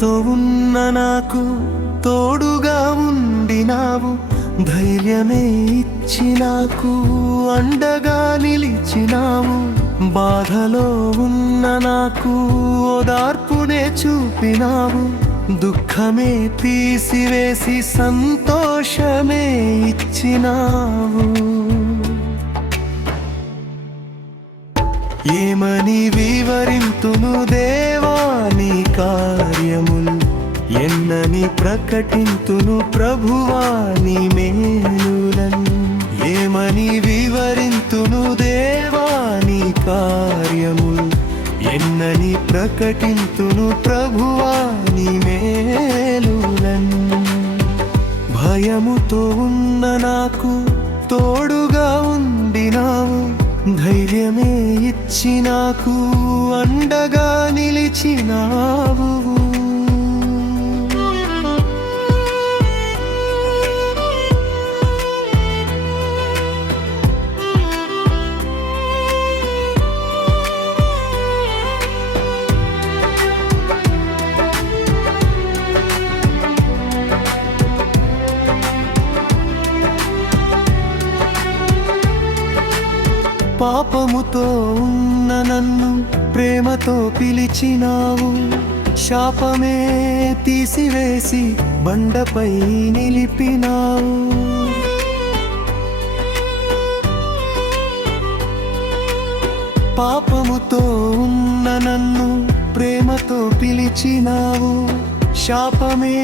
భయముతో ఉన్న నాకు తోడుగా ఉండినావు, ధైర్యమే ఇచ్చి నాకు అండగా నిలిచినావు. బాధలో ఉన్న నాకు ఓదార్పునే చూపినావు, దుఃఖమే తీసివేసి సంతోషమే ఇచ్చినావు. ఏమని వివరింతును దేవా నీ కార్యములు, ఎన్నని ప్రకటింతును ప్రభువా నీ మేలులను. ఏమని వివరింతును దేవా నీ కార్యములు, ఎన్నని ప్రకటింతును ప్రభువా నీ మేలులను. భయముతో ఉన్న నాకు తోడుగా ఉండినావు, ధైర్యమే ఇచ్చి నాకు అండగా నిలిచినావు. పాపముతో ఉన్న నన్ను ప్రేమతో పిలిచినావు, శాపమే తీసివేసి బండపై నిలిపినావు. పాపముతో ఉన్న నన్ను ప్రేమతో పిలిచినావు, శాపమే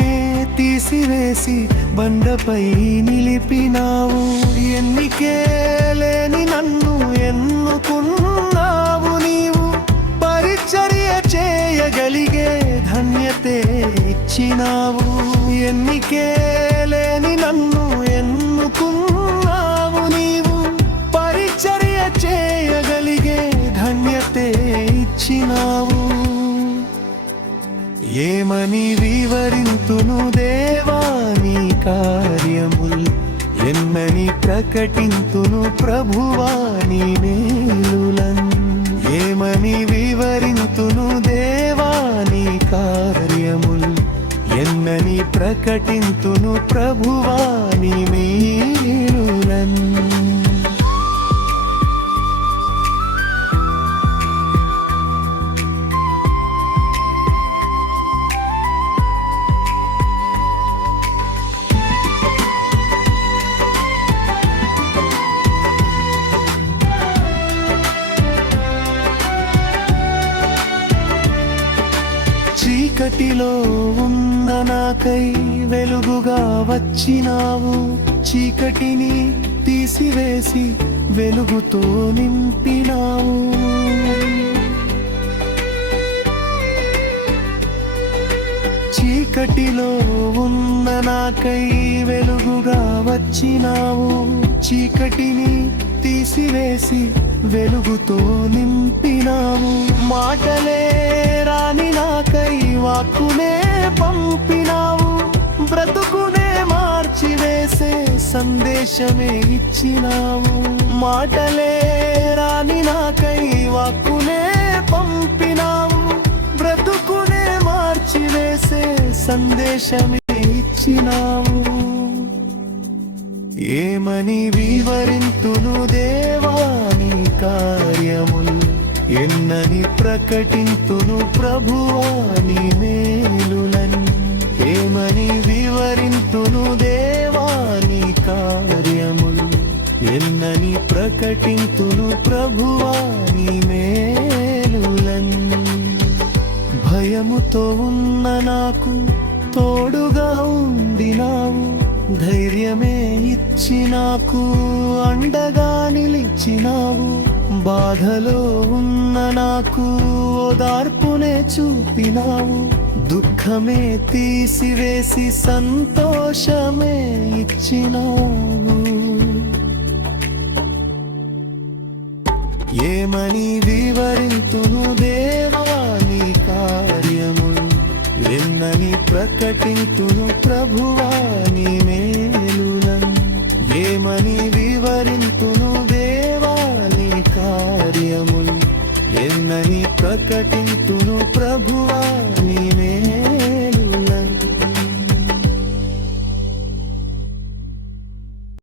తీసివేసి బండపై నిలిపినావు. ఎన్నికే లేని నన్ను ఎన్నుకున్నావు నీవు, పరిచర్య చేయగలిగే ధన్యతే ఇచ్చినావు. ఎన్నికే లేని నన్ను ఎన్నుకున్నావు నీవు, పరిచర్య చేయగలిగే ధన్యతే ఇచ్చినావు. ఏమని వివరింతును దేవా నీ కార్యములు, ఎన్నని ప్రకటింతును ప్రభువా నీ మేలులను. ఏమని వివరింతును దేవా నీ కార్యములు, ఎన్నని ప్రకటింతును ప్రభువా నీ మేలులను. చీకటిలో ఉన్న నాకై వెలుగుగా వచ్చినావు, చీకటిని తీసివేసి వెలుగుతో నింపినావు. చీకటిలో ఉన్న నాకై వెలుగుగా వచ్చినావు, చీకటిని తీసివేసి వెలుగుతో నింపినావు. మాటలే రాని నాకై వాక్కునే పంపినావు, బ్రతుకునే మార్చివేసే సందేశమే ఇచ్చినావు. మాటలే రాని నాకై వాక్కునే పంపినావు, బ్రతుకునే మార్చివేసే సందేశమే ఇచ్చినావు. ఏమని వివరింతును దేవా నీ కార్యములు, ఎన్నని ప్రకటింతును ప్రభువా నీ మేలులను. ఏమని వివరింతును దేవా నీ కార్యములు, ఎన్నని ప్రకటింతును ప్రభువా నీ మేలులను. భయముతో ఉన్న నాకు తోడుగా ఉండినావు, ధైర్యమే ఇచ్చి నాకు అండగా నిలిచినావు. బాధలో ఉన్న నాకు ఓదార్పునే చూపినావు, దుఃఖమే తీసివేసి సంతోషమే ఇచ్చినావు. ఏమని వివరింతును దేవా నీ కార్యములు, ఎన్నని ప్రకటింతును ప్రభువా నీ మేలులను. ఏమని వివరింతును దేవా నీ కార్యములు, ఎన్నని ప్రకటింతును ప్రభువా నీ